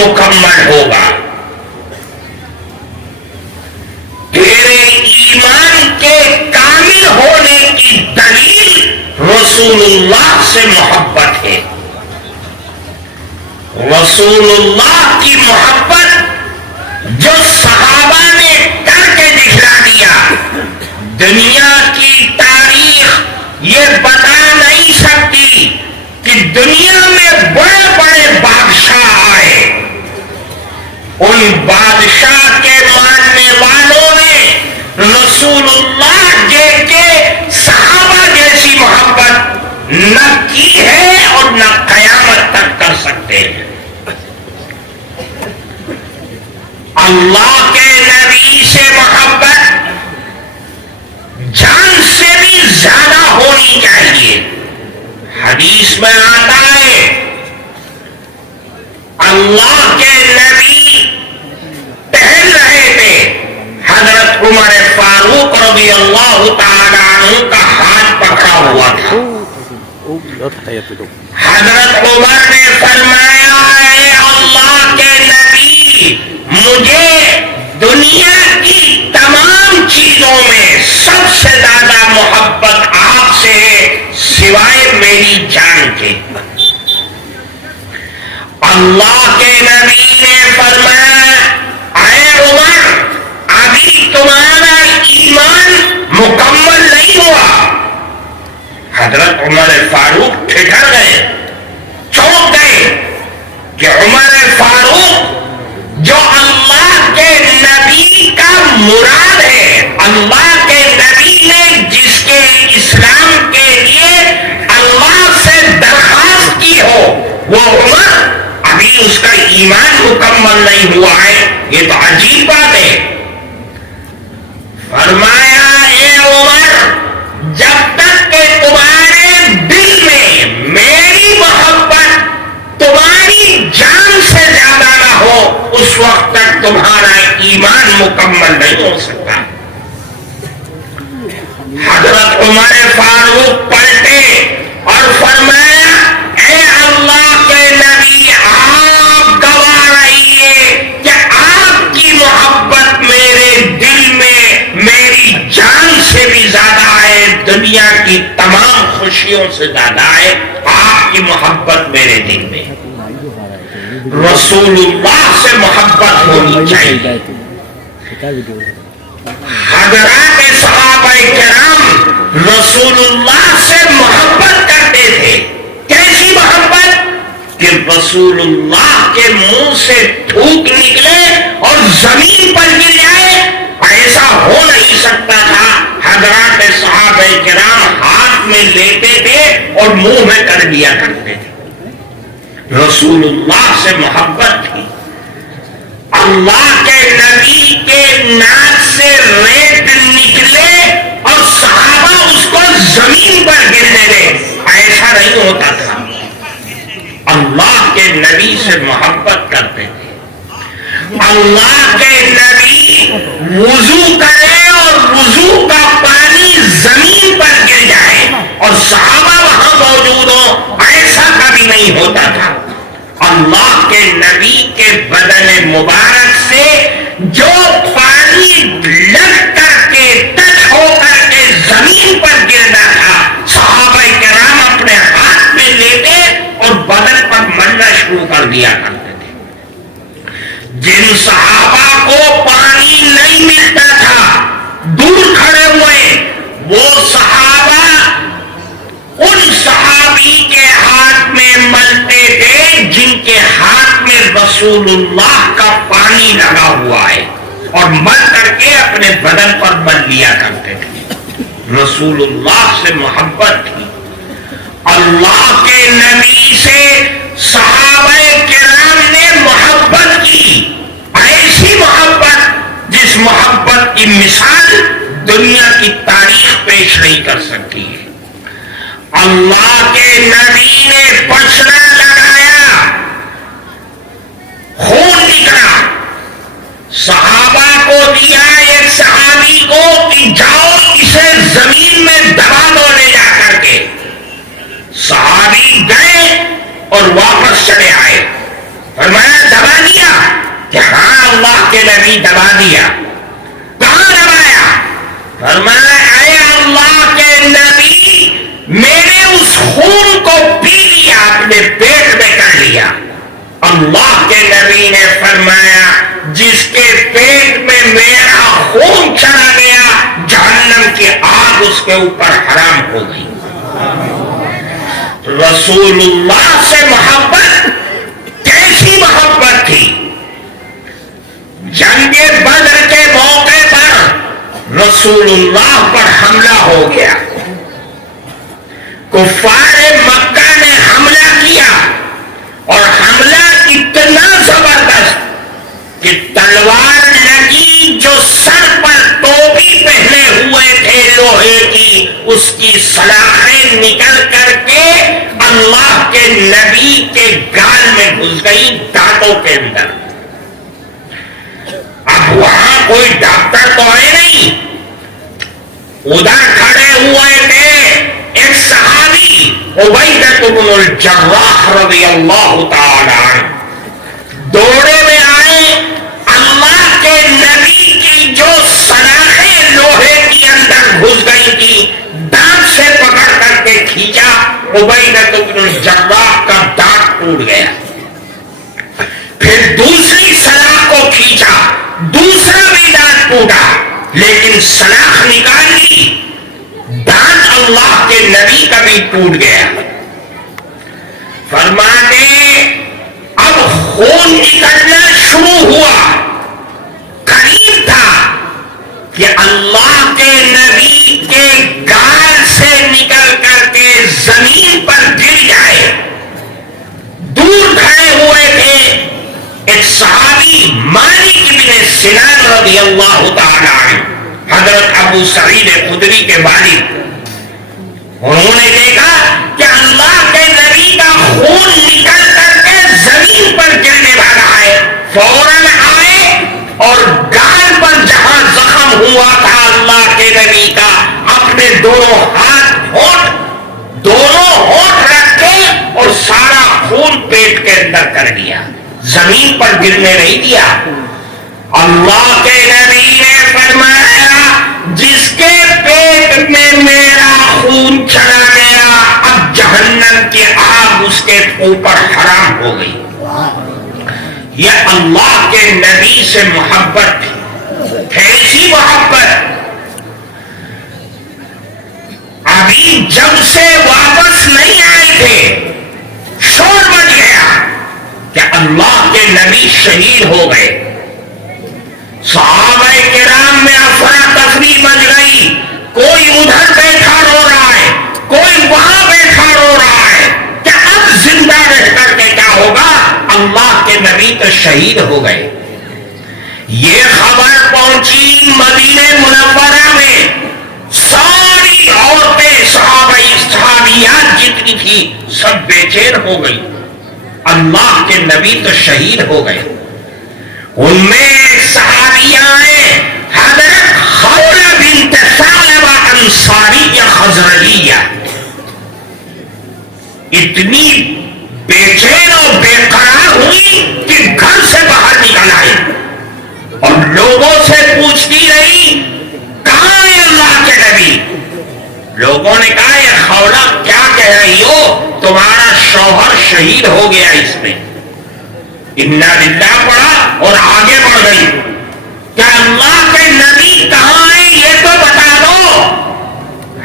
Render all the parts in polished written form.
مکمل ہوگا. تیرے ایمان کے کامل ہونے کی دلیل رسول اللہ سے محبت ہے. رسول اللہ کی محبت جو صحابہ نے کر کے دکھلا دیا، دنیا کی تاریخ یہ بتا نہیں سکتی کہ دنیا میں بڑے بڑے بادشاہ آئے، ان بادشاہ کے ماننے والوں نے رسول اللہ کے صحابہ جیسی محبت نہ کی ہے اور نہ قیامت تک کر سکتے ہیں. اللہ کے نبی سے محبت جان سے بھی زیادہ ہونی چاہیے. حدیث میں آتا ہے اللہ کے نبی ٹہل رہے تھے، حضرت عمر فاروق رضی اللہ تعالیٰ عنہ کا ہاتھ پکڑا ہوا تھا. حضرت عمر نے فرمایا اے اللہ کے نبی، مجھے دنیا کی تمام چیزوں میں سب سے زیادہ محبت آپ سے ہے سوائے میری جان کے. اللہ کے نبی نے فرمایا اے عمر، ابھی تمہارا ایمان مکمل نہیں ہوا. حضرت عمر فاروق ٹھٹر گئے، چونک گئے کہ عمر فاروق جو اللہ کے نبی کا مراد ہے، اللہ کے نبی نے جس کے اسلام کے لیے اللہ سے درخواست کی ہو، وہ عمر ابھی اس کا ایمان مکمل نہیں ہوا ہے. یہ تو عجیب بات ہے. فرمایا اے عمر، جب تک کہ تمہارے دل میں میری محبت تمہاری جان سے زیادہ نہ ہو، اس وقت تک تمہارا ایمان مکمل نہیں ہو سکتا. حضرت عمر فاروق پلٹے اور فرمایا اے اللہ کے نبی، آپ گواہ رہیے کہ آپ کی محبت میرے دل میں میری جان سے بھی زیادہ ہے، دنیا کی تمام خوشیوں سے زیادہ ہے. آپ کی محبت میرے دل میں. رسول اللہ سے محبت ہونی چاہیے. حضرات صحابہ کرام رسول اللہ سے محبت کرتے تھے. کیسی محبت کہ رسول اللہ کے منہ سے تھوک نکلے اور زمین پر گر جائے، ایسا ہو نہیں سکتا تھا. حضرات صحابہ کرام ہاتھ میں لیتے تھے اور منہ میں کر دیا کرتے تھے. رسول اللہ سے محبت تھی. اللہ کے نبی کے ناک سے ریت نکلے اور صحابہ اس کو زمین پر گرنے دے، ایسا نہیں ہوتا تھا. اللہ کے نبی سے محبت کرتے تھے. اللہ کے نبی وضو کرے اور وضو کا پانی زمین پر گر جائے اور صحابہ وہاں موجود ہوں، ایسا کبھی نہیں ہوتا تھا. اللہ کے نبی کے بدن مبارک سے جو پانی لگ کر کے ٹچ ہو کر کے زمین پر گرنا تھا، صحابہ کرام اپنے ہاتھ میں لیتے اور بدن پر ملنا شروع کر دیا کرتے تھے. جن صحابہ کو پانی نہیں ملتا تھا، دور کھڑے ہوئے، وہ صحابہ ان صحابی کے ہاتھ میں ملتے تھے جن کے ہاتھ میں رسول اللہ کا پانی لگا ہوا ہے، اور مل کر کے اپنے بدن پر مل لیا کرتے تھے. رسول اللہ سے محبت تھی. اللہ کے نبی سے صحابہ کرام نے محبت کی، ایسی محبت جس محبت کی مثال دنیا کی تاریخ پیش نہیں کر سکتی ہے. اللہ کے نبی نے پچھڑا لگایا، خون نکلا، صحابہ کو دیا ایک صحابی کو کہ جاؤ اسے زمین میں دبا دو لے جا کر کے. صحابی گئے اور واپس چلے آئے. فرمایا دبا دیا نہیں دبا دیا. کہاں دبایا؟ فرمایا اے اللہ کے نبی میرے اس خون کو پی لیا، اپنے پیٹ میں کر لیا. اللہ کے نبی نے فرمایا جس کے پیٹ میں میرا خون چلا گیا جہنم کی آگ اس کے اوپر حرام ہو گئی. رسول اللہ سے محبت کیسی محبت تھی؟ جنگ بدر کے موقع پر رسول اللہ پر حملہ ہو گیا. کفار مکہ نے حملہ کیا اور حملہ اتنا زبردست کہ تلوار لگی جو سر پر ٹوپی پہنے ہوئے تھے لوہے کی، اس کی سلاخیں نکل کر کے اللہ کے نبی کے گال میں گھس گئی، دانتوں کے اندر. اب وہاں کوئی ڈاکٹر تو ہے نہیں. ادھر کھڑے ہوئے تھے ایک صحابی عبیدہ بن الجراح رضی اللہ تعالی عنہ، دوڑے میں آئے. اللہ کے نبی کی جو سلاخیں لوہے کی اندر گھس گئی تھی دانت سے پکڑ کر کے کھینچا، عبیدہ بن الجراح کا دانت ٹوٹ گیا. پھر دوسری سلاخ کو کھینچا، دوسرا بھی دانت ٹوٹا، لیکن سلاخ نکال لی، دانت اللہ کے نبی کا بھی ٹوٹ گیا. فرماتے اب خون نکلنا شروع ہوا. قریب تھا کہ اللہ کے نبی کے گال سے نکل کر کے زمین پر گر جائے. دور کھڑے ہوئے تھے ایک صحابی مالک بن سنان رضی اللہ تعالی عنہ، حضرت ابو سعید خدری کے والد. انہوں نے دیکھا کہ اللہ کے نبی کا خون نکل کر کے زمین پر گرنے والا ہے. فوراً آئے اور گال پر جہاں زخم ہوا تھا اللہ کے نبی کا اپنے دونوں ہونٹ رکھے اور سارا خون پیٹ کے اندر کر دیا، زمین پر گرنے نہیں دیا. اللہ کے نبی نے فرمایا جس کے پیٹ میں میرا خون چلا گیا اب جہنم کی آگ اس کے اوپر حرام ہو گئی. یہ اللہ کے نبی سے محبت تھی. کیسی محبت؟ ابھی جب سے واپس نہیں آئے تھے شور مچ گیا کہ اللہ کے نبی شہید ہو گئے. صحابہ کرام میں افراتفری مچ گئی. کوئی ادھر بیٹھا رو رہا ہے، کوئی وہاں بیٹھا رو رہا ہے کہ اب زندہ رہ کر کے کیا ہوگا؟ اللہ کے نبی تو شہید ہو گئے. یہ خبر پہنچی مدینہ منورہ میں. ساری عورتیں صحابیات جتنی تھی سب بے چین ہو گئی. اللہ کے نبی تو شہید ہو گئے. ان میں صحابیاں حضرت خولہ بنت ثعلبہ انصاریہ خزرجیہ اتنی بے چین اور بے قرار ہوئی کہ گھر سے باہر نکل آئی اور لوگوں سے پوچھتی رہی کہاں ہے اللہ کے نبی. لوگوں نے کہا یہ خولہ کیا کہہ رہی ہو، تمہارا شوہر شہید ہو گیا. اس میں انا للہ پڑا اور آگے بڑھ گئی کہ اللہ کے نبی کہاں ہے یہ تو بتا دو.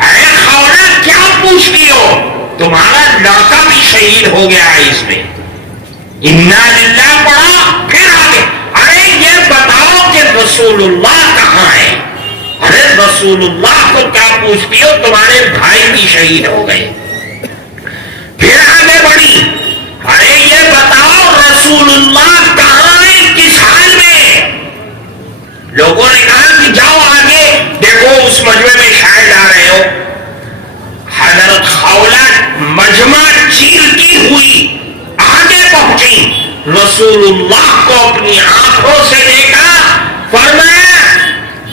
اے خولہ کیا پوچھتی ہو، تمہارا لڑکا بھی شہید ہو گیا ہے. اس میں انا للہ پڑا پھر آگے ارے یہ بتاؤ کہ رسول اللہ کہاں ہے. ارے رسول اللہ کو کیا پوچھتی ہو، تمہارے بھائی بھی شہید ہو گئے. پھر آگے بڑھی ارے یہ بتاؤ رسول اللہ کہاں ہے، کس حال میں. لوگوں نے کہا کہ جاؤ آگے دیکھو اس مجمع میں شاید آ رہے ہو. حضرت خولہ مجمع چیرتی ہوئی آگے پہنچی، رسول اللہ کو اپنی آنکھوں سے دیکھا. فرمایا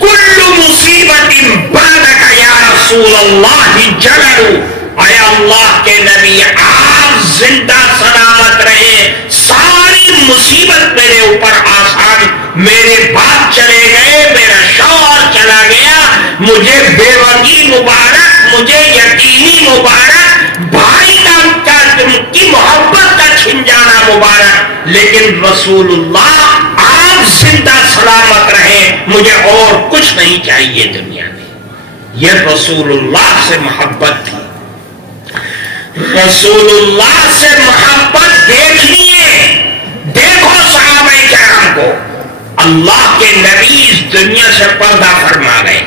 کل مصیبت بعدک یا رسول اللہ جلل. اے اللہ کے نبی آپ زندہ سلامت رہے، ساری مصیبت میرے اوپر آسان میرے بعد مجھے بیوگی مبارک، مجھے یتیمی مبارک، بھائی کی محبت کا چھن جانا مبارک، لیکن رسول اللہ آپ زندہ سلامت رہیں، مجھے اور کچھ نہیں چاہیے دنیا میں۔ یہ رسول اللہ سے محبت تھی۔ رسول اللہ سے محبت دیکھنی ہے، دیکھو صحابہ کرام کو، اللہ کے نبی اس دنیا سے پردہ فرما گئے،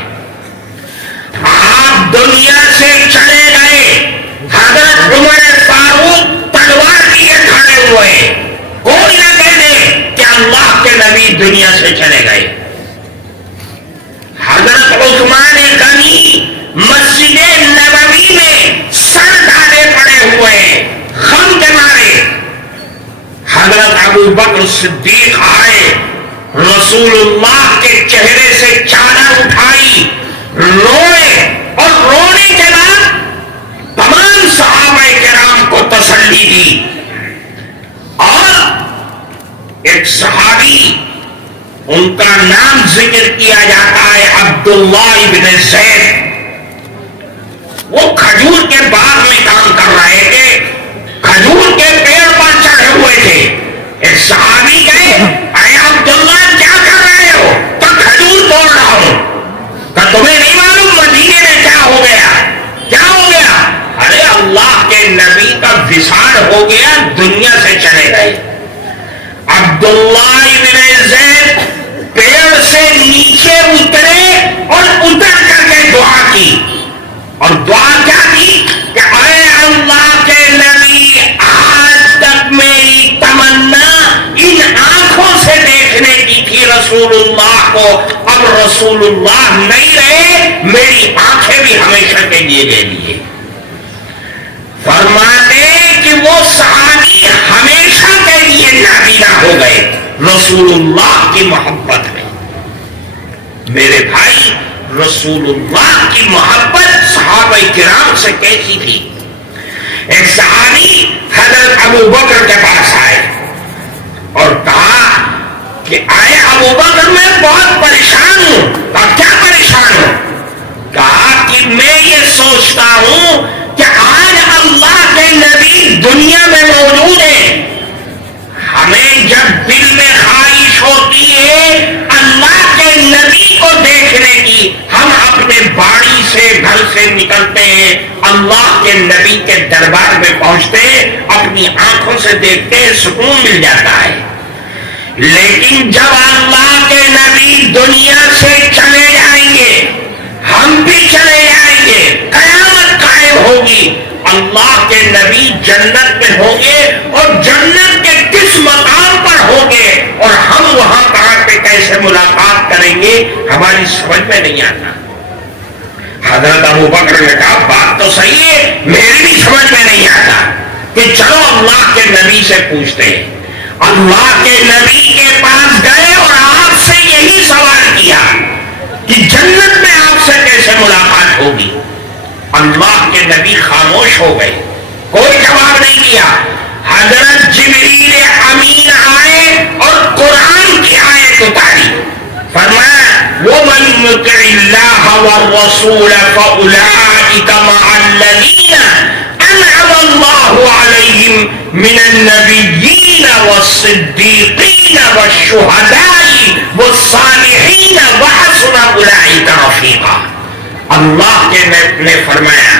آپ دنیا سے چلے گئے، حضرت عمر فاروق تلوار لیے کھڑے ہوئے، کوئی نہ کہہ دے کہ اللہ کے نبی دنیا سے چلے گئے۔ حضرت عثمان غنی مسجد نبوی میں سر ڈالے پڑے ہوئے غم کے مارے، حضرت ابو بکر صدیق آئے، رسول اللہ کے چہرے سے چادر اٹھائی، روئے، اور رونے کے بعد تمام صحابہ کرام کو تسلی دی۔ اور ایک صحابی، ان کا نام ذکر کیا جاتا ہے عبداللہ ابن زید، وہ کھجور کے باغ میں کام کر رہے تھے، کھجور کے پیڑ پر چڑھے ہوئے تھے۔ ایک صحابی کہے، اے عبداللہ کیا کر رہے ہو؟ تو کھجور توڑ رہا ہوں۔ تو تمہیں نہیں معلوم مدینے میں کیا ہو گیا؟ کیا ہو گیا؟ ارے اللہ کے نبی کا وصال ہو گیا، دنیا سے چلے گئے۔ عبداللہ ابن زید پیڑ سے نیچے اترے اور اتر کر کے دعا کی، اور دعا کیا کی کہ اے اللہ کے نبی، آج تک میری تمنا ان آنکھوں سے دیکھنے کی تھی رسول اللہ کو، اب رسول اللہ نہیں رہے، میری آنکھیں بھی ہمیشہ کے لیے دے دیے۔ فرماتے کہ وہ صحابی ہمیشہ کے لیے نابینا ہو گئے رسول اللہ کی محبت میں۔ میرے بھائی، رسول اللہ کی محبت صحابہ کرام سے کیسی تھی؟ ایک صحابی حضرت ابو بکر کے پاس آئے اور کہا کہ اے ابو بکر، میں بہت پریشان ہوں۔ کیا پریشان ہوں؟ کہا کہ میں یہ سوچتا ہوں کہ آج اللہ کے نبی دنیا میں موجود ہیں، ہمیں جب دل میں خواہش ہوتی ہے اللہ کے نبی کو دیکھنے کی، ہم اپنے باڑی سے گھر سے نکلتے ہیں، اللہ کے نبی کے دربار میں پہنچتے ہیں، اپنی آنکھوں سے دیکھتے ہیں، سکون مل جاتا ہے۔ لیکن جب اللہ کے نبی دنیا سے چلے جائیں گے، ہم بھی چلے جائیں گے، قیامت قائم ہوگی، اللہ کے نبی جنت میں ہوں گے، اور جنت کے کس مقام پر ہوں گے، اور ہم وہاں کہاں پہ کیسے ملاقات کریں گے، ہماری سمجھ میں نہیں آتا۔ حضرت ابو بکر نے کہا بات تو صحیح ہے، میری بھی سمجھ میں نہیں آتا، کہ چلو اللہ کے نبی سے پوچھتے ہیں۔ اللہ کے نبی کے پاس گئے اور آپ سے یہی سوال کیا کہ جنت میں آپ سے کیسے ملاقات ہوگی؟ اللہ کے نبی خاموش ہو گئے، کوئی جواب نہیں دیا۔ حضرت جبریل امین آئے اور قرآن کی آیت اتاری، فرمایا وَمَن يُطِعِ اللَّهَ وَالرَّسُولَ فَأُولَٰئِكَ مَعَ الَّذِينَ أَنْعَمَ اللَّهُ عَلَيْهِمْ مِنَ النَّبِيِّينَ وَالصِّدِّيقِينَ وَالشُّهَدَاءِ وَالصَّالِحِينَ وَحَسُنَ أُولَٰئِكَ رَفِيقًا۔ اللہ کے نے فرمایا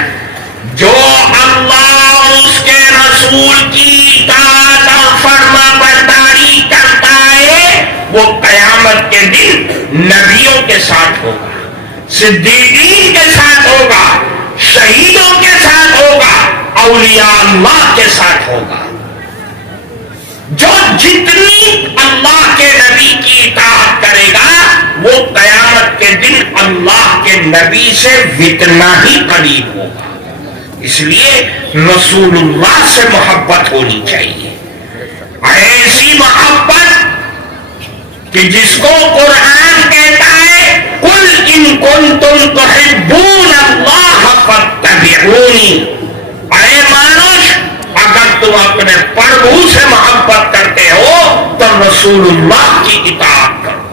جو اللہ اور اس کے رسول کی اطاعت اور فرما برداری کرتا ہے، وہ قیامت کے دن نبیوں کے ساتھ ہوگا، صدیقین کے ساتھ ہوگا، شہیدوں کے ساتھ ہوگا، اولیاء اللہ کے ساتھ ہوگا۔ جو جتنی اللہ کے نبی کی اطاعت کرے گا، وہ قیامت کے دن اللہ کے نبی سے اتنا ہی قریب ہوگا۔ اس لیے رسول اللہ سے محبت ہونی چاہیے، ایسی محبت کہ جس کو قرآن کہتا ہے قل ان کنتم تحبون اللہ فاتبعونی، اے مانوش اگر تم اپنے پربھو سے محبت کرتے ہو تو رسول اللہ کی اطاعت کرو،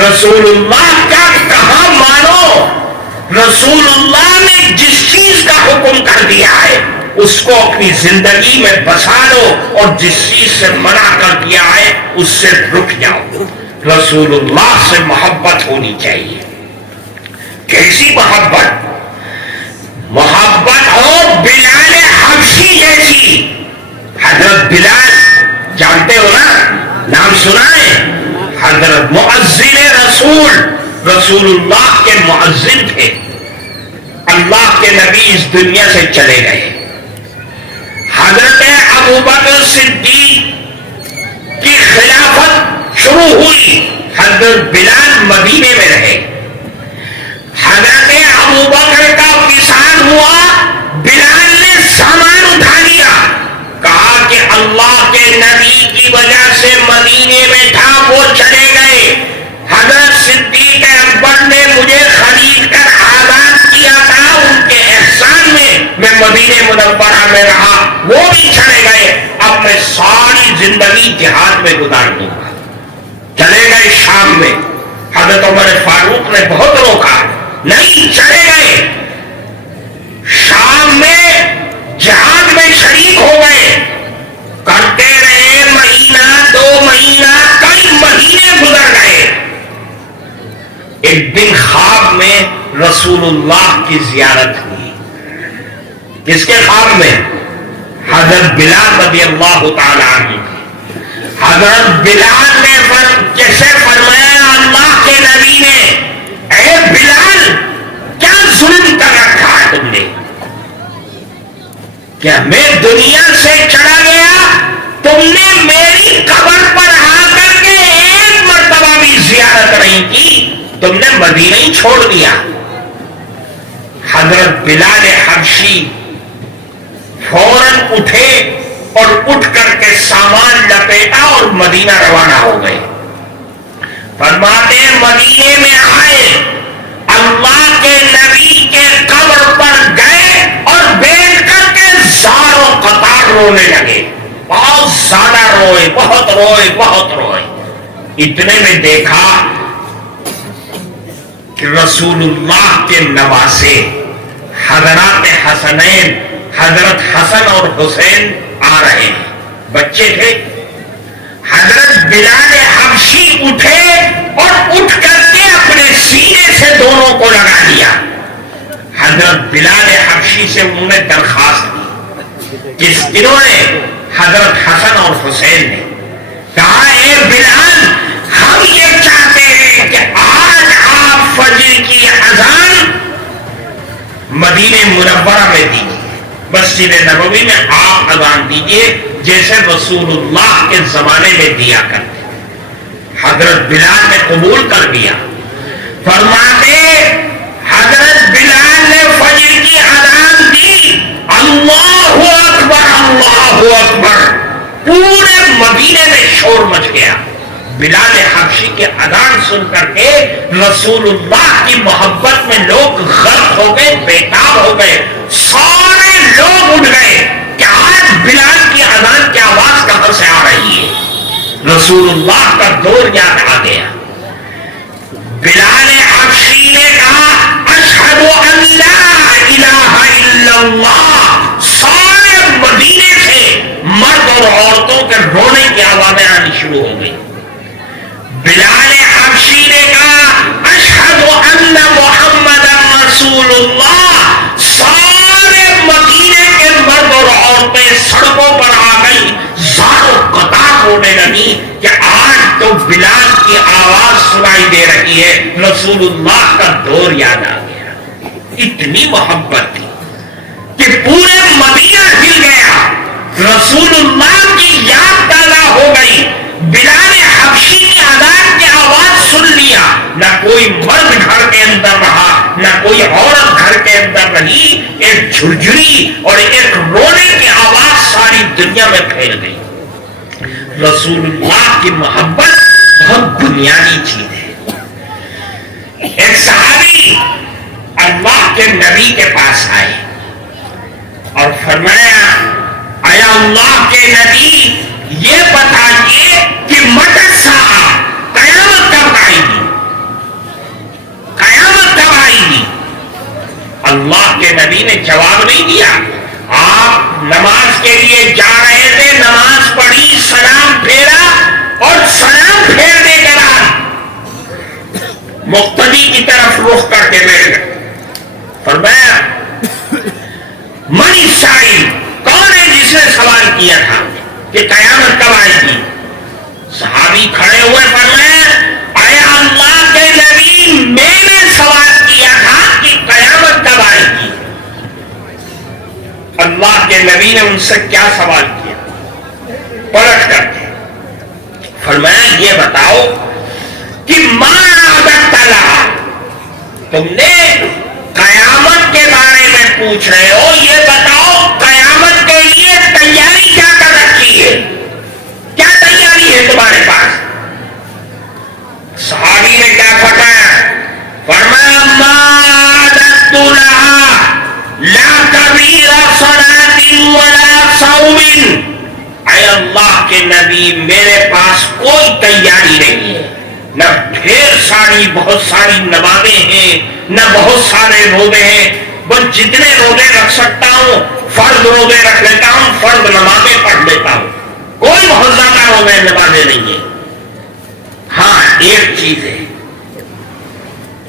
رسول اللہ کا کہا مانو، رسول اللہ نے جس چیز کا حکم کر دیا ہے اس کو اپنی زندگی میں بسا لو، اور جس چیز سے منع کر دیا ہے اس سے رک جاؤ۔ رسول اللہ سے محبت ہونی چاہیے۔ کیسی محبت؟ محبت ہو بلال حبشی جیسی۔ حضرت بلال جانتے ہو نا، نام سنا ہے؟ حضرت مؤذن رسول اللہ کے مؤذن تھے۔ اللہ کے نبی اس دنیا سے چلے گئے، حضرت ابوبکر صدیق کی خلافت شروع ہوئی، حضرت بلال مدینے میں رہے۔ حضرت ابوبکر کا وصال ہوا، بلال نے سامان اٹھا لیا، کہا کہ اللہ کے نبی کی وجہ سے مدینے میں تھا وہ چلے گئے، حضرت صدیق اکبر نے مجھے خرید کر آزاد کیا تھا، ان کے احسان میں مدینہ منورہ میں رہا، وہ بھی چلے گئے، اب میں ساری زندگی جہاد میں گزار دوں گا۔ چلے گئے شام میں، حضرت عمر فاروق نے بہت روکا، نہیں، چلے گئے شام میں، جہاد میں شریک ہو گئے، کرتے رہے، مہینہ، 2 مہینہ، کئی مہینے گزر گئے۔ ایک دن خواب میں رسول اللہ کی زیارت ہوئی۔ کس کے خواب میں؟ حضرت بلال رضی اللہ تعالی عنہ۔ حضرت بلال نے جیسے فرمایا اللہ کے نبی نے، اے بلال کیا ظلم کر رکھا ہے تم نے؟ کیا میں دنیا سے چلا گیا، تم نے میری قبر پر آ کر کے ایک مرتبہ بھی زیارت نہیں کی، تم نے مدینہ ہی چھوڑ دیا۔ حضرت بلال حبشی فوراً اٹھے اور اٹھ کر کے سامان لپیٹا اور مدینہ روانہ ہو گئے۔ فرماتے مدینے میں آئے، اللہ کے نبی کے قبر پر گئے اور بیٹھ کر کے زار و قطار رونے لگے، بہت زیادہ روئے، بہت روئے، بہت روئے۔ اتنے میں دیکھا کہ رسول اللہ کے نواسے حضرات حسنین، حضرت حسن اور حسین آ رہے ہیں، بچے تھے۔ حضرت بلال حبشی اٹھے اور اٹھ کر کے اپنے سینے سے دونوں کو لگا دیا۔ حضرت بلال حبشی سے انہوں نے درخواست کی، کس دنوں نے؟ حضرت حسن اور حسین نے کہا، اے بلال ہم یہ چاہتے ہیں کہ آج آپ فجر کی اذان مدینہ منورہ میں دیجیے، مسجد نبوی میں آپ اذان دیجیے جیسے رسول اللہ کے زمانے میں دیا کرتے۔ حضرت بلال نے قبول کر دیا۔ فرماتے حضرت بلال نے فجر کی اذان دی، اللہ اکبر، اللہ اکبر، پورے مدینے میں شور مچ گیا۔ بلال حبشی کے اذان سن کر کے رسول اللہ کی محبت میں لوگ غرق ہو گئے، بےتاب ہو گئے، سارے لوگ اٹھ گئے کہ آج بلال کی اذان کی آواز کہاں سے آ رہی ہے؟ رسول اللہ کا دور یاد آ گیا۔ بلال حبشی نے کہا، اشہد ان لا الہ الا اللہ، سارے مدینے سے مرد اور عورتوں کے رونے کی آوازیں آنی شروع ہو گئی۔ بلال حبشی نے کہا، اشہد ان محمد رسول اللہ، سارے مدینے کے مرد اور عورتیں سڑکوں پر آ گئی، زار و قطار ہونے لگی کہ آج تو بلال کی آواز سنائی دے رہی ہے، رسول اللہ کا دور یاد آ گیا۔ اتنی محبت تھی کہ پورے مدینہ ہل گیا، رسول اللہ کی یاد پیدا ہو گئی۔ بلال حبشی کی اذان کی آواز سن لیا، نہ کوئی مرد گھر کے اندر رہا، نہ کوئی عورت گھر کے اندر رہی، ایک جھرجھری اور ایک رونے کی آواز ساری دنیا میں پھیل گئی۔ رسول اللہ کی محبت بہت بنیادی چیز ہے۔ ایک صحابی اللہ کے نبی کے پاس آئے اور فرمایا، اے اللہ کے نبی، یہ بتائیے کہ متى الساعة، قیامت کب آئے گی؟ قیامت کب آئے گی؟ جواب نہیں دیا. آپ نماز کے لیے جا رہے تھے, نماز پڑھی, سلام پھیرا, اور سلام پھیرنے کے بعد مقتدی کی طرف رخ کر کے بیٹھ گئے. فرمایا من السائل, کون ہے جس نے سوال کیا تھا کہ قیامت کب آئے گی؟ صحابی کھڑے ہوئے فرمایا اے اللہ کے نبی, میں نے سوال کیا تھا کہ قیامت کب آئے گی. اللہ کے نبی نے ان سے کیا سوال کیا؟ پلٹ کر کے فرمایا یہ بتاؤ کہ ما عادت لہا, تم نے قیامت کے بارے میں پوچھ رہے ہو, یہ بتاؤ قیامت کے لیے تیاری کیا کر رکھی ہے, کیا تیاری ہے تمہارے پاس؟ صحابی نے کیا فرمایا؟ فرمایا ما عادت لہا لا کبیر صلاۃ ولا صوم. اے اللہ کے نبی, میرے پاس کوئی تیاری نہیں ہے, نہ ڈھیر ساری بہت ساری نمازیں ہیں, نہ بہت سارے روزے ہیں, بس جتنے روزے رکھ سکتا ہوں فرض روزے رکھ لیتا ہوں, فرض نمازیں پڑھ لیتا ہوں, کوئی بہت زیادہ روزے نمازیں نہیں ہیں. ہاں ایک چیز ہے,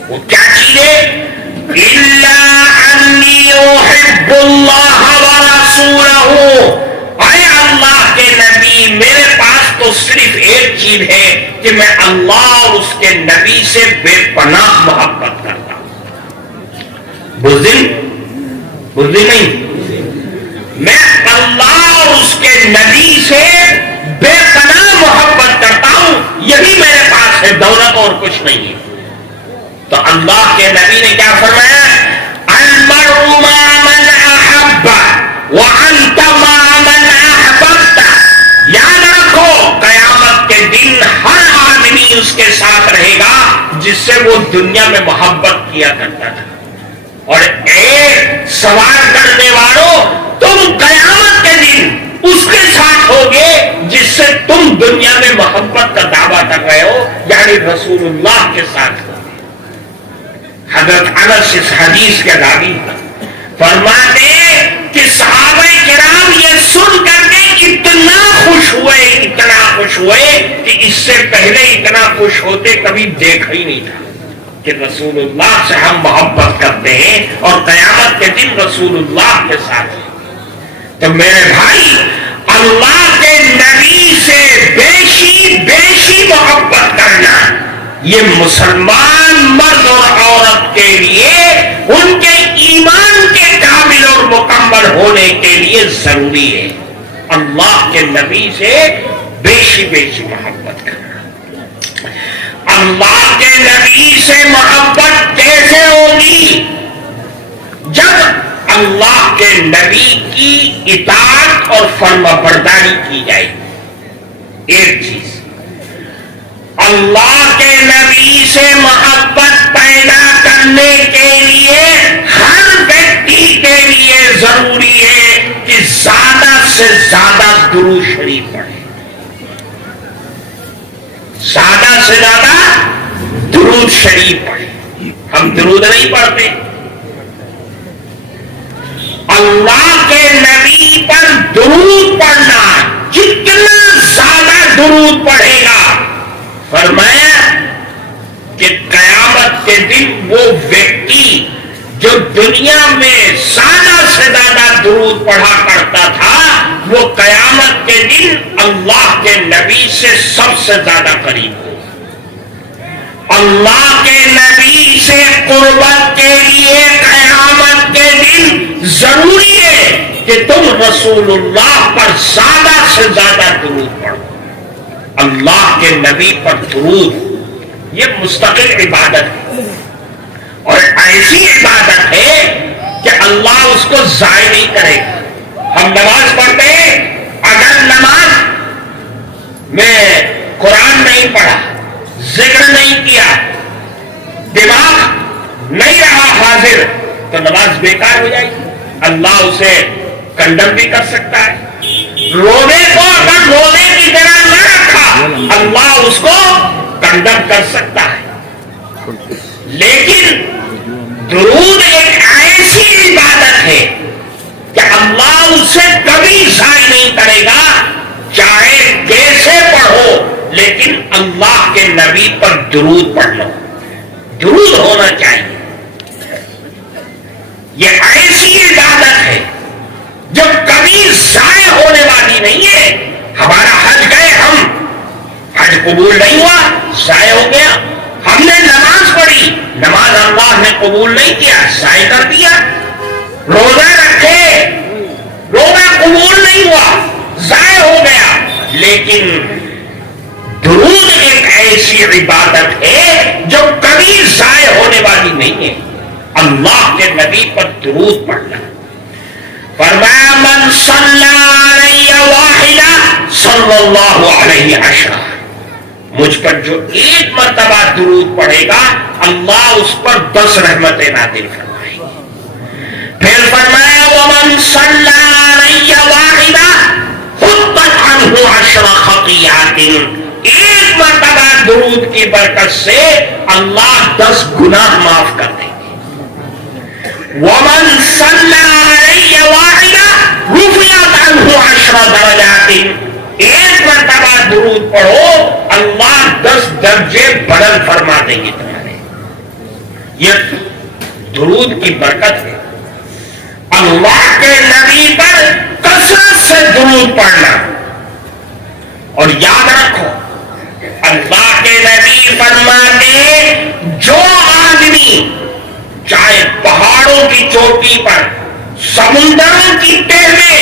وہ کیا چیز ہے؟ الا انی احب اللہ ورسولہ. اے اللہ کے نبی, میرے پاس تو صرف ایک چیز ہے کہ میں اللہ اور اس کے نبی سے بے پناہ محبت کرتا ہوں. بزدل نہیں, میں اللہ اور اس کے نبی سے بے پناہ محبت کرتا ہوں, یہی میرے پاس ہے, دولت اور کچھ نہیں ہے. تو اللہ کے نبی نے کیا فرمایا؟ المرء مع من احب وانت مع من احببت. یاد رکھو قیامت کے دن ہر آدمی اس کے ساتھ رہے گا جس سے وہ دنیا میں محبت کیا کرتا تھا. اور ایک سوال کرنے والوں, تم قیامت کے دن اس کے ساتھ ہوگے جس سے تم دنیا میں محبت کا دعویٰ کر رہے ہو, یعنی رسول اللہ کے ساتھ ہوگے. حضرت انس اس حدیث کے راوی فرماتے کہ صحابہ کرام یہ سن کر کے اتنا خوش ہوئے کہ اس سے پہلے اتنا خوش ہوتے کبھی دیکھا ہی نہیں تھا کہ رسول اللہ سے ہم محبت کرتے ہیں اور قیامت کے دن رسول اللہ کے ساتھ ہیں. تو میرے بھائی, اللہ کے نبی سے بیشی محبت کرنا یہ مسلمان مرد اور عورت کے لیے ان کے ایمان کے کامل اور مکمل ہونے کے لیے ضروری ہے. اللہ کے نبی سے بیشی محبت کرنا. اللہ کے نبی سے محبت کیسے ہوگی؟ جب اللہ کے نبی کی اطاعت اور فرما برداری کی جائے گی. ایک چیز, اللہ کے نبی سے محبت پیدا کرنے کے لیے ہر ویکتی کے لیے ضروری ہے کہ زیادہ سے زیادہ درود شریف پڑھے. زیادہ سے زیادہ درود شریف پڑھے. ہم درود نہیں پڑھتے. اللہ کے نبی پر درود پڑھنا, جتنا زیادہ درود پڑھے گا, فرمایا کہ قیامت کے دن وہ ویکتی جو دنیا میں زیادہ سے زیادہ درود پڑھا کرتا تھا, وہ قیامت کے دن اللہ کے نبی سے سب سے زیادہ قریب ہو. اللہ کے نبی سے قربت کے لیے قیامت کے دن ضروری ہے کہ تم رسول اللہ پر زیادہ سے زیادہ درود پڑھو. اللہ کے نبی پر درود یہ مستقل عبادت ہے, اور ایسی عبادت ہے کہ اللہ اس کو ضائع نہیں کرے گا. ہم نماز پڑھتے ہیں, اگر نماز میں قرآن نہیں پڑھا, ذکر نہیں کیا, دماغ نہیں رہا حاضر, تو نماز بیکار ہو جائے گی. اللہ اسے کنڈم بھی کر سکتا ہے. روزے کو اگر روزے کی طرح نہ رکھا, اللہ اس کو کنڈم کر سکتا ہے. لیکن درود ایک ایسی عبادت ہے کہ اللہ اسے کبھی ضائع نہیں کرے گا، چاہے کیسے پڑھو لیکن اللہ کے نبی پر درود پڑھ لو، درود ہونا چاہیے۔ یہ ایسی عبادت ہے جو کبھی ضائع ہونے والی نہیں ہے۔ ہمارا حج گئے ہم، حج قبول نہیں ہوا، ضائع ہو گیا۔ ہم نے نماز پڑھی، نماز اللہ نے قبول نہیں کیا، ضائع کر دیا۔ روزہ رکھے، روزہ قبول نہیں ہوا، ضائع ہو گیا۔ لیکن درود ایک ایسی عبادت ہے جو کبھی ضائع ہونے والی نہیں ہے۔ اللہ کے نبی پر درود پڑھنا، فرمایا من صلی علیہ واحدہ صلی اللہ علیہ عشرہ، مجھ پر جو ایک مرتبہ درود پڑھے گا اللہ اس پر 10 رحمتیں نازل فرمائے گی۔ پھر فرمایا ومن صلی علیہ واحدہ حطت عنہ 10 خطیئات، ایک مرتبہ درود کی برکت سے اللہ 10 گناہ معاف کر دیں گے۔ ومن صلی علیہ واحدہ رفعت عنہ 10 درجات، ایک مرتبہ درود پڑھو اللہ 10 درجے بلند فرما دیں گے تمہارے۔ یہ درود کی برکت ہے۔ اللہ کے نبی پر کثرت سے درود پڑھنا، اور یاد رکھو اللہ کے نبی فرماتے جو آدمی چاہے پہاڑوں کی چوٹی پر، سمندروں کی تہ میں،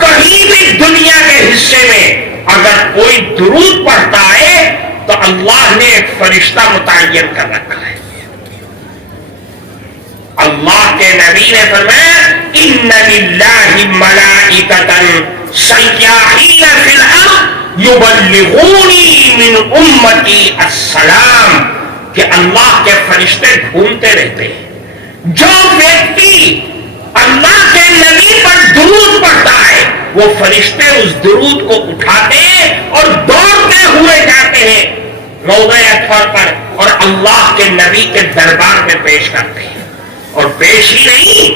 کہیں بھی دنیا کے حصے میں اگر کوئی درود پڑھتا ہے تو اللہ نے ایک فرشتہ متعین کر رکھا ہے۔ اللہ کے نبی نے فرمایا ان للہ ملائکۃ سیاحین فی الارض یبلغونی من امتی السلام، کہ اللہ کے فرشتے گھومتے رہتے ہیں، جو ویکتی اللہ کے نبی پر درود پڑھتا ہے وہ فرشتے اس درود کو اٹھاتے اور دوڑتے ہوئے جاتے ہیں روضہ اطہر پر اور اللہ کے نبی کے دربار میں پیش کرتے ہیں۔ اور پیش ہی نہیں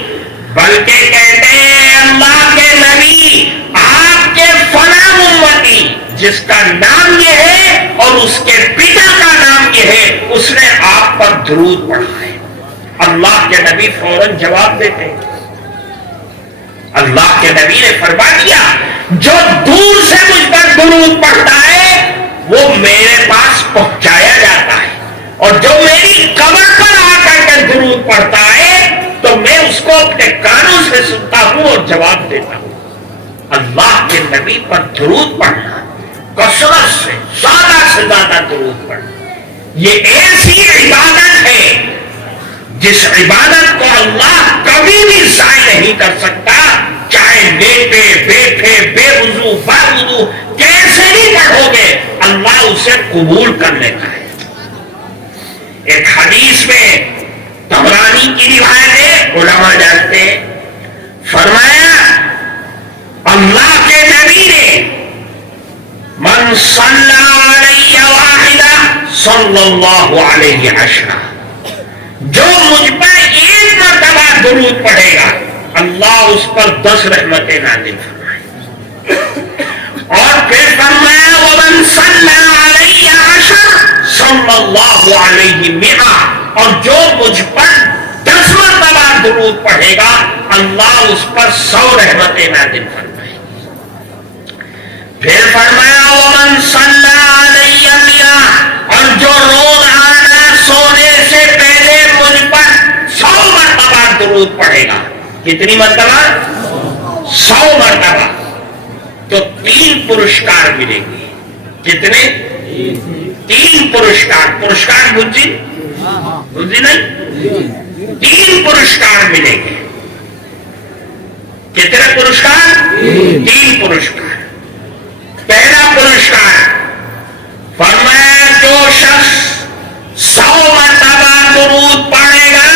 بلکہ کہتے ہیں اللہ کے نبی آپ کے فلاں امتی جس کا نام یہ ہے اور اس کے پتا کا نام یہ ہے اس نے آپ پر درود پڑھا ہے۔ اللہ کے نبی فوراً جواب دیتے ہیں۔ اللہ کے نبی نے فرما دیا جو دور سے مجھ پر درود پڑھتا ہے وہ میرے پاس پہنچایا جاتا ہے، اور جو میری قبر پر آ کر کے درود پڑھتا ہے تو میں اس کو اپنے کانوں سے سنتا ہوں اور جواب دیتا ہوں۔ اللہ کے نبی پر درود پڑھنا، کثرت سے زیادہ درود پڑھنا، یہ ایسی عبادت ہے جس عبادت کو اللہ کبھی بھی ضائع نہیں کر سکتا، چاہے لیٹے بیٹھے بے وضو با وضو کیسے بھی پڑھو گے اللہ اسے قبول کر لیتا ہے۔ ایک حدیث میں طبرانی کی روایت ہے، علماء جانتے ہیں، فرمایا اللہ کے نبی نے من صلی علیہ واحدہ صلی اللہ علیہ عشرہ، جو مجھ پر ایک مرتبہ درود پڑھے گا اللہ اس پر 10 رحمتیں نازل فرمائے۔ اور پھر فرمایا ومن صلی علیہ عشر صلی اللہ علیہ مئہ، اور جو مجھ پر 10 مرتبہ درود پڑھے گا اللہ اس پر 100 رحمتیں نازل فرمائے۔ پھر فرمایا ومن صلی علیہ مئہ، اور جو روزانہ سونے سے پہلے مجھ پر 100 مرتبہ درود پڑھے گا، کتنی مرتبہ؟ 100 مرتبہ، تو 3 پرسکار ملیں گے۔ کتنے؟ 3 پرسکار۔ پرسکار بجھی نہیں، 3 پرسکار ملیں گے۔ کتنے پرسکار؟ 3 پرسکار۔ پہلا پرسکار فرمایا جو شخص 100 مرتبہ درود پڑھے گا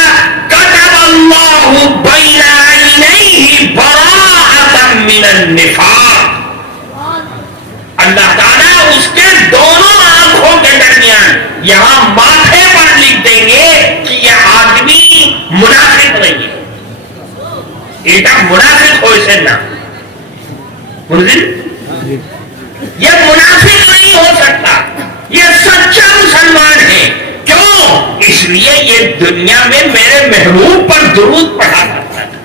كتب اللہ بین عینیہ براءۃ من النفاق، اللہ تعالیٰ اس کے دونوں آنکھوں کے درمیان یہاں ماتھے پر لکھ دیں گے کہ یہ آدمی منافق نہیں ہے، এটা মুনাফিক হয়েছে না, বুঝলেন? یہ منافق نہیں ہو سکتا، یہ سچا مسلمان ہے. کیوں؟ اس لیے یہ دنیا میں میرے محبوب پر درود پڑھا کرتا تھا.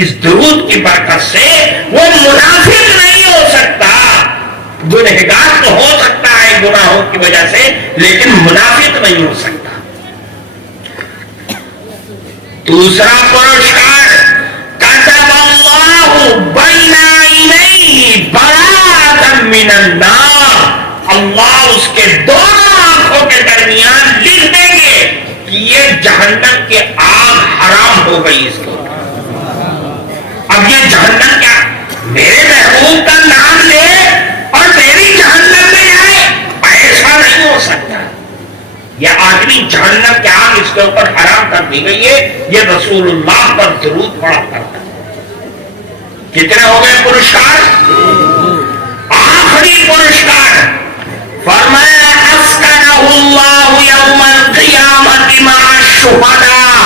اس درود کی برکت سے وہ منافق نہیں ہو سکتا. گنہگار تو ہو سکتا ہے گناہوں کی وجہ سے، لیکن منافق نہیں ہو سکتا. دوسرا پرسکار، كتب الله بين عينيه براءة من النار. اللہ اس کے دونوں آنکھوں کے درمیان لکھ دیں گے کہ یہ جہنم کی آگ حرام ہو گئی اس کو. اب یہ جہنم کیا، میرے محبوب کا نام لے اور میری جہنم میں جائے، ایسا نہیں ہو سکتا. یہ آدمی جہنم کی آگ اس کے اوپر حرام کر دی گئی ہے، یہ رسول اللہ پر درود پڑا کرتا ہے. کتنے ہو گئے پرسکار؟ آخری پرسکار فرمایا اسکنہ اللہ یوم القیامت مع الشہداء.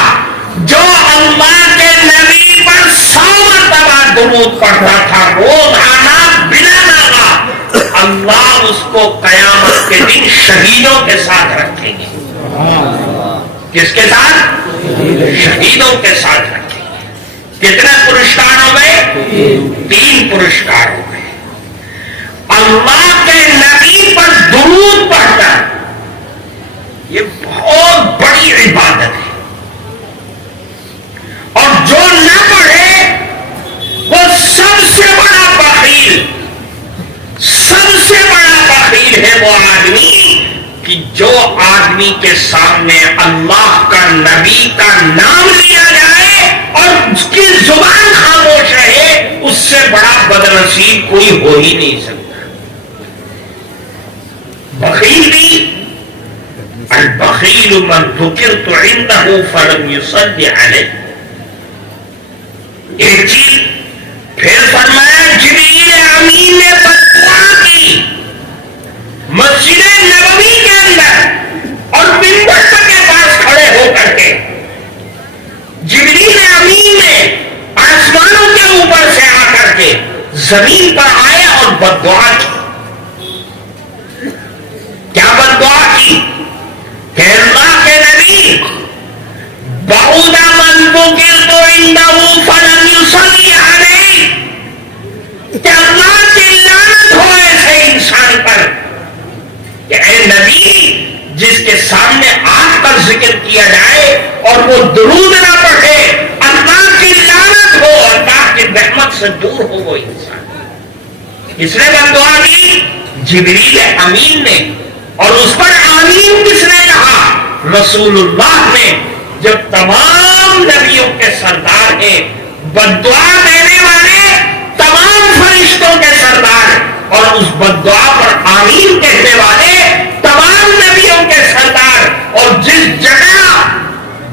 جو اللہ کے نبی پر 100 مرتبہ درود پڑھتا تھا روزانہ بلا ناغہ، اللہ اس کو قیامت کے دن شہیدوں کے ساتھ رکھیں گے. کس کے ساتھ؟ شہیدوں کے ساتھ رکھیں گے. کتنے پرسکار ہو گئے؟ 3 پرسکار ہو گئے. اللہ کے نبی پر درود پڑھنا یہ بہت بڑی عبادت ہے، اور جو نہ پڑھے وہ سب سے بڑا بخیل، سب سے بڑا بخیل ہے وہ آدمی کہ جو آدمی کے سامنے اللہ کا نبی کا نام لیا جائے اور اس کی زبان خاموش رہے، اس سے بڑا بدنصیب کوئی ہو ہی نہیں سکتا. بخیل بھی البخیل من ذکرت عنده فلم يصل علیہ. ایک چیز پھر فرمایا جبریل امین نے بددعا کی مسجد نبوی کے اندر اور منبر کے پاس کھڑے ہو کر کے. جبریل امین نے آسمانوں کے اوپر سے آ کر کے زمین پر آئے اور بددعا کی. کیا بددعا کی؟ کہ اللہ کے نبی بعود من ذکرت عنده فلم يصل علیہ، کہ اللہ کی لعنت ہو ایسے انسان پر کہ اے نبی جس کے سامنے آگ کا ذکر کیا جائے اور وہ درود نہ پڑھے، اللہ کی لعنت ہو، اللہ کی رحمت سے دور ہو وہ انسان. کس نے بددعا کی؟ جبریل امین نے. اور اس پر آمین کس نے کہا؟ رسول اللہ نے. جب تمام نبیوں کے سردار ہیں، بددعا دینے والے تمام فرشتوں کے سردار، اور اس بددعا پر آمین کہنے والے تمام نبیوں کے سردار، اور جس جگہ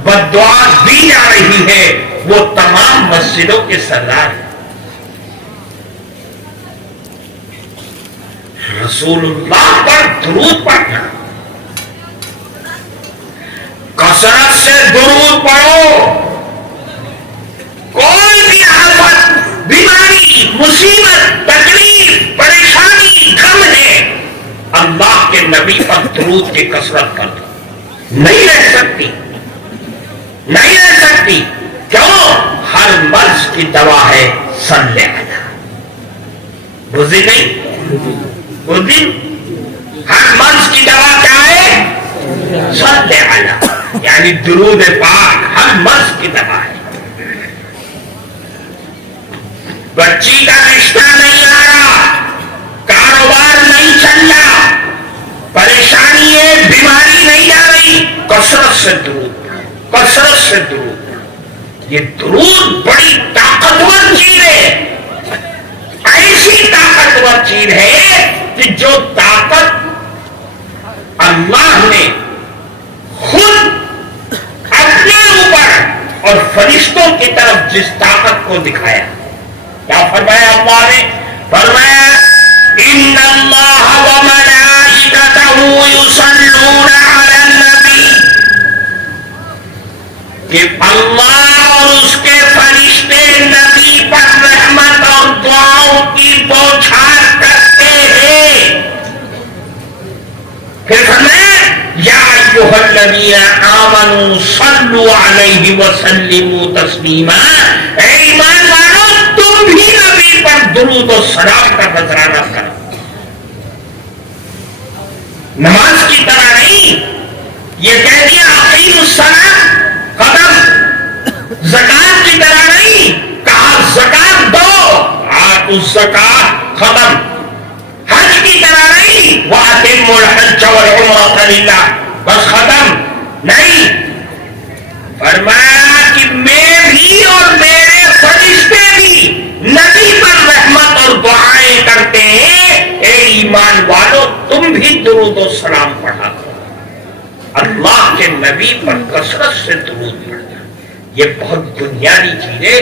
بددعا دی جا رہی ہے وہ تمام مسجدوں کے سردار ہیں. رسول اللہ پر درود پڑھنا، کثرت سے درود پڑھو. کوئی بھی آفت، بیماری، مصیبت، تکلیف، پریشانی، غم ہے، اللہ کے نبی پر درود کی کثرت کر دو. نہیں رہ سکتی، نہیں رہ سکتی. کیوں؟ ہر مرض کی دوا ہے صلی علی. بزی نہیں؟ بزی؟ ہر مرض کی دوا کیا ہے؟ صلی علی، یعنی درود پاک ہر مرض کی دوا ہے. بچی کا رشتہ نہیں آ رہا، کاروبار نہیں چل رہا، پریشانی ہے، بیماری نہیں جا رہی، کثرت سے درود، کثرت سے درود. یہ درود بڑی طاقتور چیز ہے، ایسی طاقتور چیز ہے کہ جو طاقت اللہ نے خود اپنے اوپر اور فرشتوں کی طرف جس طاقت کو دکھایا، کیا فرمایا اللہ نے؟ فرمایا ان اللہ وملائکتہ یصلون علی النبی، کہ اللہ اور اس کے فرشتے الذین آمنوا صلوا علیہ وسلموا تسلیما، اے ایمان والو تم بھی نبی پر درود و سلام کا نذرانہ کرو. نماز کی طرح نہیں، یہ کہہ دیا اقیموا الصلاۃ ختم. زکات کی طرح نہیں، کہا زکات دو، آتوا الزکاۃ ختم. حج کی طرح نہیں، وَأَتِمُّوا الْحَجَّ وَالْعُمْرَةَ لِلَّهِ بس ختم نہیں. فرمایا کہ میں بھی اور میرے فرشتے بھی نبی پر رحمت اور دعائیں کرتے ہیں. اے ایمان والو تم بھی درود و سلام پڑھا کرو. اللہ کے نبی پر کثرت سے درود پڑھنا یہ بہت بنیادی چیز ہے.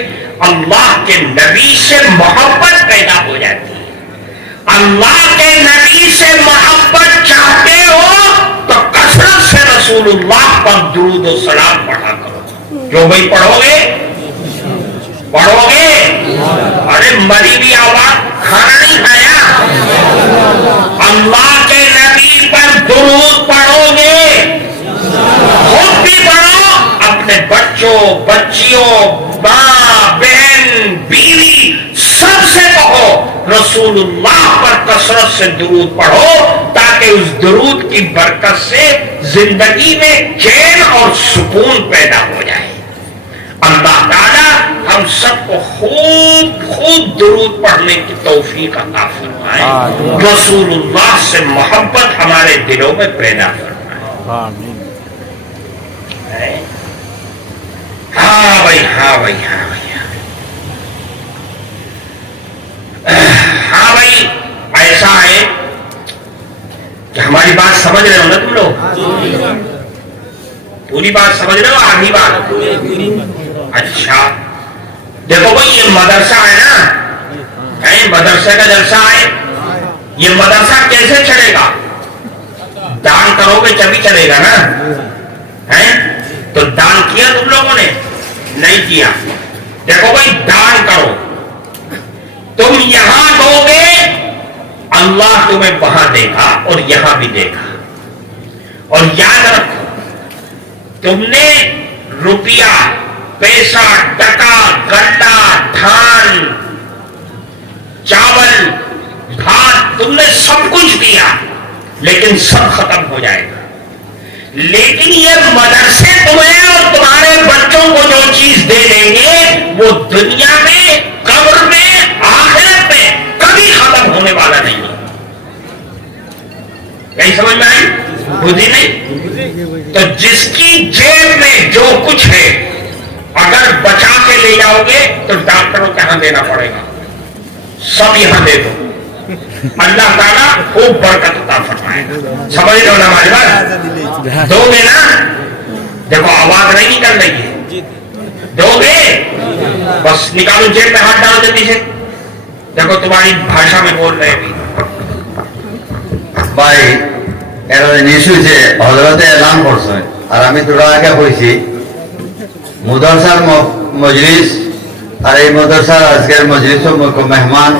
اللہ کے نبی سے محبت پیدا ہو جاتی ہے. اللہ کے نبی سے محبت چاہتے ہو تو کثرت سے رسول اللہ پر درود و سلام پڑھا کرو. جو بھائی پڑھو گے ارے مری بھی آواز کھانا نہیں کھایا. اللہ کے نبی پر درود پڑھو گے، خود بھی پڑھو، اپنے بچوں بچیوں ماں بہن بیوی سب سے کہو رسول اللہ پر کثرت سے درود پڑھو تاکہ اس درود کی برکت سے زندگی میں چین اور سکون پیدا ہو جائے. اللہ تعالیٰ ہم سب کو خوب درود پڑھنے کی توفیق عطا فرمائے. رسول اللہ سے محبت ہمارے دلوں میں پیدا فرمائے. ہاں بھائی ہاں بھائی ہاں بھائی ہاں بھائی ایسا ہے کہ ہماری بات سمجھ رہے ہو نا تم لوگ؟ پوری بات سمجھ رہے ہو آدھی بات؟ اچھا دیکھو بھائی یہ مدرسہ ہے نا، مدرسے کا جلسہ ہے. یہ مدرسہ کیسے چلے گا؟ دان کرو گے جبھی چلے گا نا. تو دان کیا تم لوگوں نے؟ نہیں کیا. دیکھو بھائی دان کرو، تم یہاں دو گے اللہ تمہیں وہاں دے گا اور یہاں بھی دے گا. اور یاد رکھو تم نے روپیہ پیسہ ٹکا گنڈا دھان چاول بھات تم نے سب کچھ دیا لیکن سب ختم ہو جائے گا. لیکن یہ مدرسے تمہیں اور تمہارے بچوں کو جو چیز دے دیں گے وہ دنیا میں قبر میں آخرت میں کبھی ختم ہونے والا نہیں ہے. کہیں سمجھ میں آئی؟ بوجھی نہیں؟ تو جس کی جیب میں جو کچھ ہے اگر بچا کے لے جاؤ گے تو ڈاکٹروں کے ہاں دینا پڑے گا. سب یہاں دے دو، اللہ تعالیٰ خوب برکت عطا فرمائے گا. سمجھ رہے ہو نا ہماری بات؟ دو گے نا؟ دیکھو آواز نہیں نکل رہی ہے. دو گے؟ بس نکالو جیب میں ہاتھ ڈالو جلدی سے. دیکھو تمہاری بھاشا میں بول رہے بھی ভাই এরা নিশ্চয়ই হজরতে এলান করছে আর আমি তোরা আগে কইছি মুদরসার মজলিস আর এই মুদরসার আজকের মজলিস মেহমান